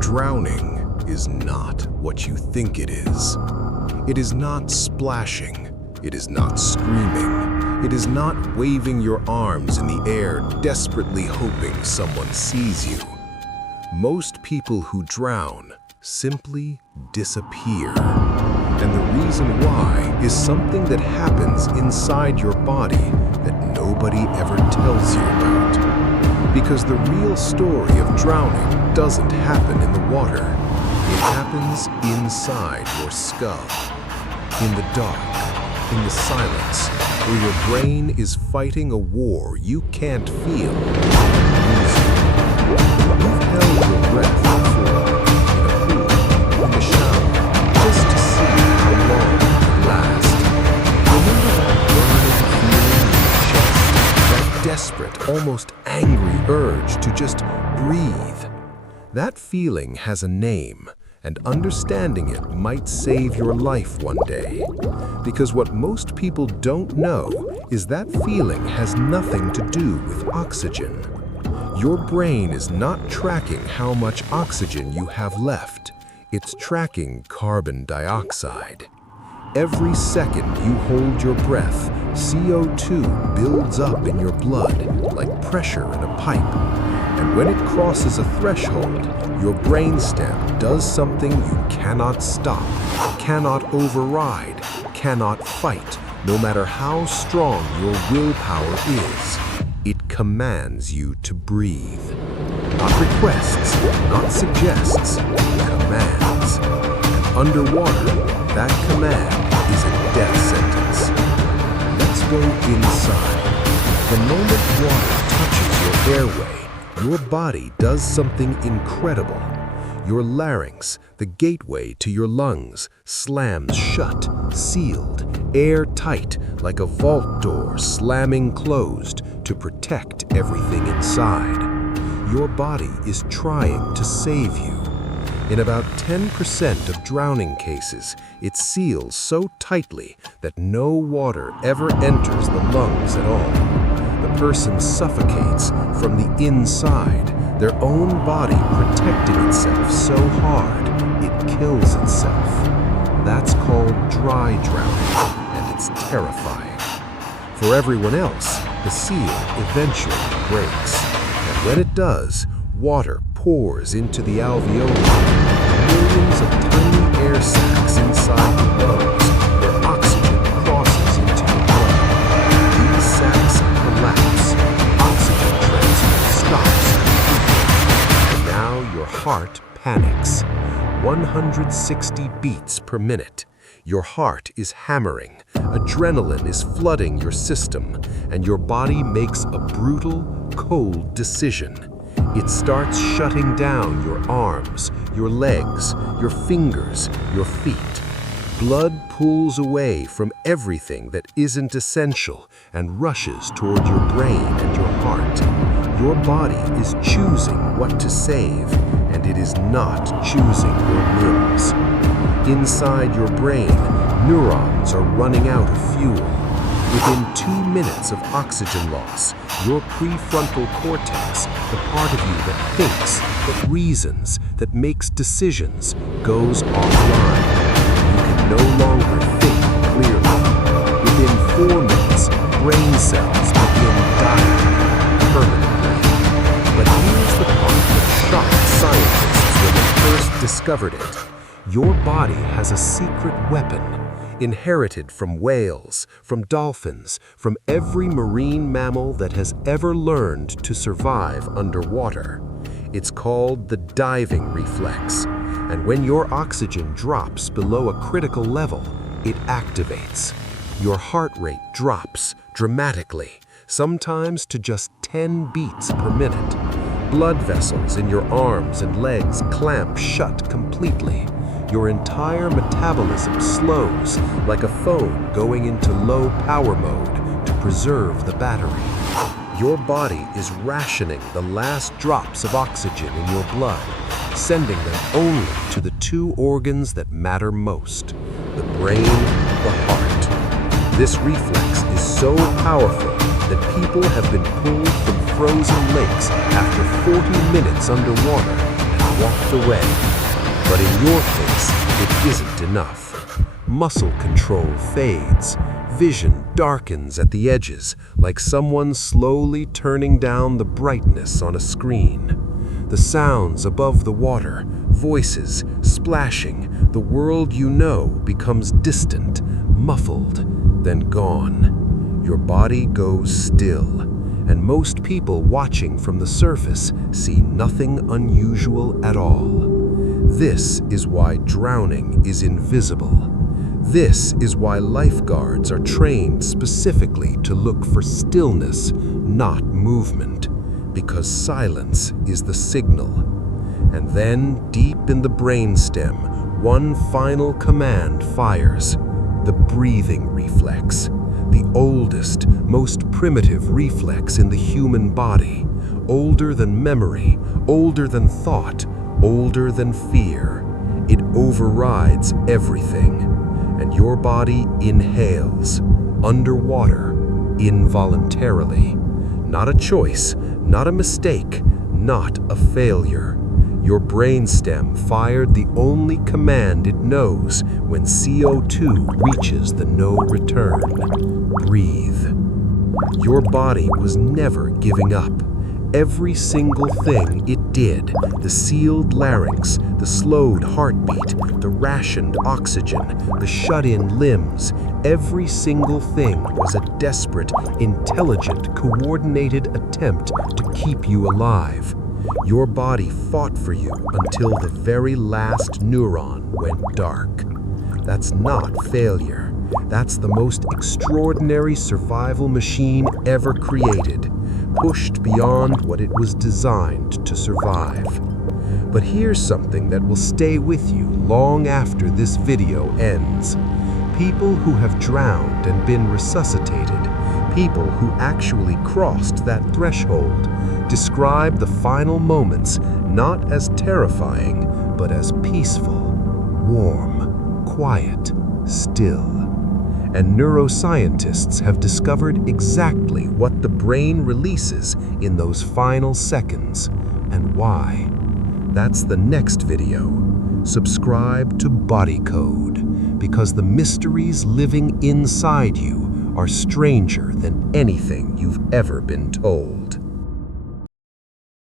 Drowning is not what you think it is. It is not splashing. It is not screaming. It is not waving your arms in the air, desperately hoping someone sees you. Most people who drown simply disappear. And the reason why is something that happens inside your body that nobody ever tells you about. Because the real story of drowning doesn't happen in the water. It happens inside your skull, in the dark, in the silence, where your brain is fighting a war you can't feel. You've held your breath before, in a pool, in the shower, just to see how long it lasts. Remember that burning feeling in your chest, that desperate, almost angry urge to just breathe? That feeling has a name, and understanding it might save your life one day. Because what most people don't know is that feeling has nothing to do with oxygen. Your brain is not tracking how much oxygen you have left. It's tracking carbon dioxide. Every second you hold your breath, CO2 builds up in your blood like pressure in a pipe. And when it crosses a threshold, your brainstem does something you cannot stop, cannot override, cannot fight, no matter how strong your willpower is. It commands you to breathe. Not requests, not suggests, commands. And underwater, that command is a death sentence. Let's go inside. The moment water touches your airway, your body does something incredible. Your larynx, the gateway to your lungs, slams shut, sealed, airtight, like a vault door slamming closed to protect everything inside. Your body is trying to save you. In about 10% of drowning cases, it seals so tightly that no water ever enters the lungs at all. The person suffocates from the inside, their own body protecting itself so hard it kills itself. That's called dry drowning, and it's terrifying. For everyone else, the seal eventually breaks. And when it does, water pours into the alveoli, millions of tiny air sacs inside the lungs where oxygen crosses into your blood. These sacs collapse, oxygen transfer stops completely, and now your heart panics. 160 beats per minute. Your heart is hammering, adrenaline is flooding your system, and your body makes a brutal, cold decision. It starts shutting down your arms, your legs, your fingers, your feet. Blood pulls away from everything that isn't essential and rushes toward your brain and your heart. Your body is choosing what to save, and it is not choosing your limbs. Inside your brain, neurons are running out of fuel. Within 2 minutes of oxygen loss, your prefrontal cortex, the part of you that thinks, that reasons, that makes decisions, goes offline. You can no longer think clearly. Within 4 minutes, brain cells begin dying permanently. But here's the part that shocked scientists when they first discovered it. Your body has a secret weapon, inherited from whales, from dolphins, from every marine mammal that has ever learned to survive underwater. It's called the diving reflex, and when your oxygen drops below a critical level, it activates. Your heart rate drops dramatically, sometimes to just 10 beats per minute. Blood vessels in your arms and legs clamp shut completely. Your entire metabolism slows like a phone going into low power mode to preserve the battery. Your body is rationing the last drops of oxygen in your blood, sending them only to the 2 organs that matter most, the brain, the heart. This reflex is so powerful that people have been pulled from frozen lakes after 40 minutes underwater and walked away. But in your case, it isn't enough. Muscle control fades. Vision darkens at the edges, like someone slowly turning down the brightness on a screen. The sounds above the water, voices, splashing, the world you know becomes distant, muffled, then gone. Your body goes still, and most people watching from the surface see nothing unusual at all. This is why drowning is invisible. This is why lifeguards are trained specifically to look for stillness, not movement, because silence is the signal. And then, deep in the brainstem, one final command fires: the breathing reflex, the oldest, most primitive reflex in the human body, older than memory, older than thought, older than fear. It overrides everything. And your body inhales, underwater, involuntarily. Not a choice, not a mistake, not a failure. Your brainstem fired the only command it knows when CO2 reaches the no return: breathe. Your body was never giving up. Every single thing it did, the sealed larynx, the slowed heartbeat, the rationed oxygen, the shut-in limbs, every single thing was a desperate, intelligent, coordinated attempt to keep you alive. Your body fought for you until the very last neuron went dark. That's not failure. That's the most extraordinary survival machine ever created, pushed beyond what it was designed to survive. But here's something that will stay with you long after this video ends. People who have drowned and been resuscitated, people who actually crossed that threshold, describe the final moments not as terrifying, but as peaceful, warm, quiet, still. And neuroscientists have discovered exactly what the brain releases in those final seconds and why. That's the next video. Subscribe to Body Code, because the mysteries living inside you are stranger than anything you've ever been told.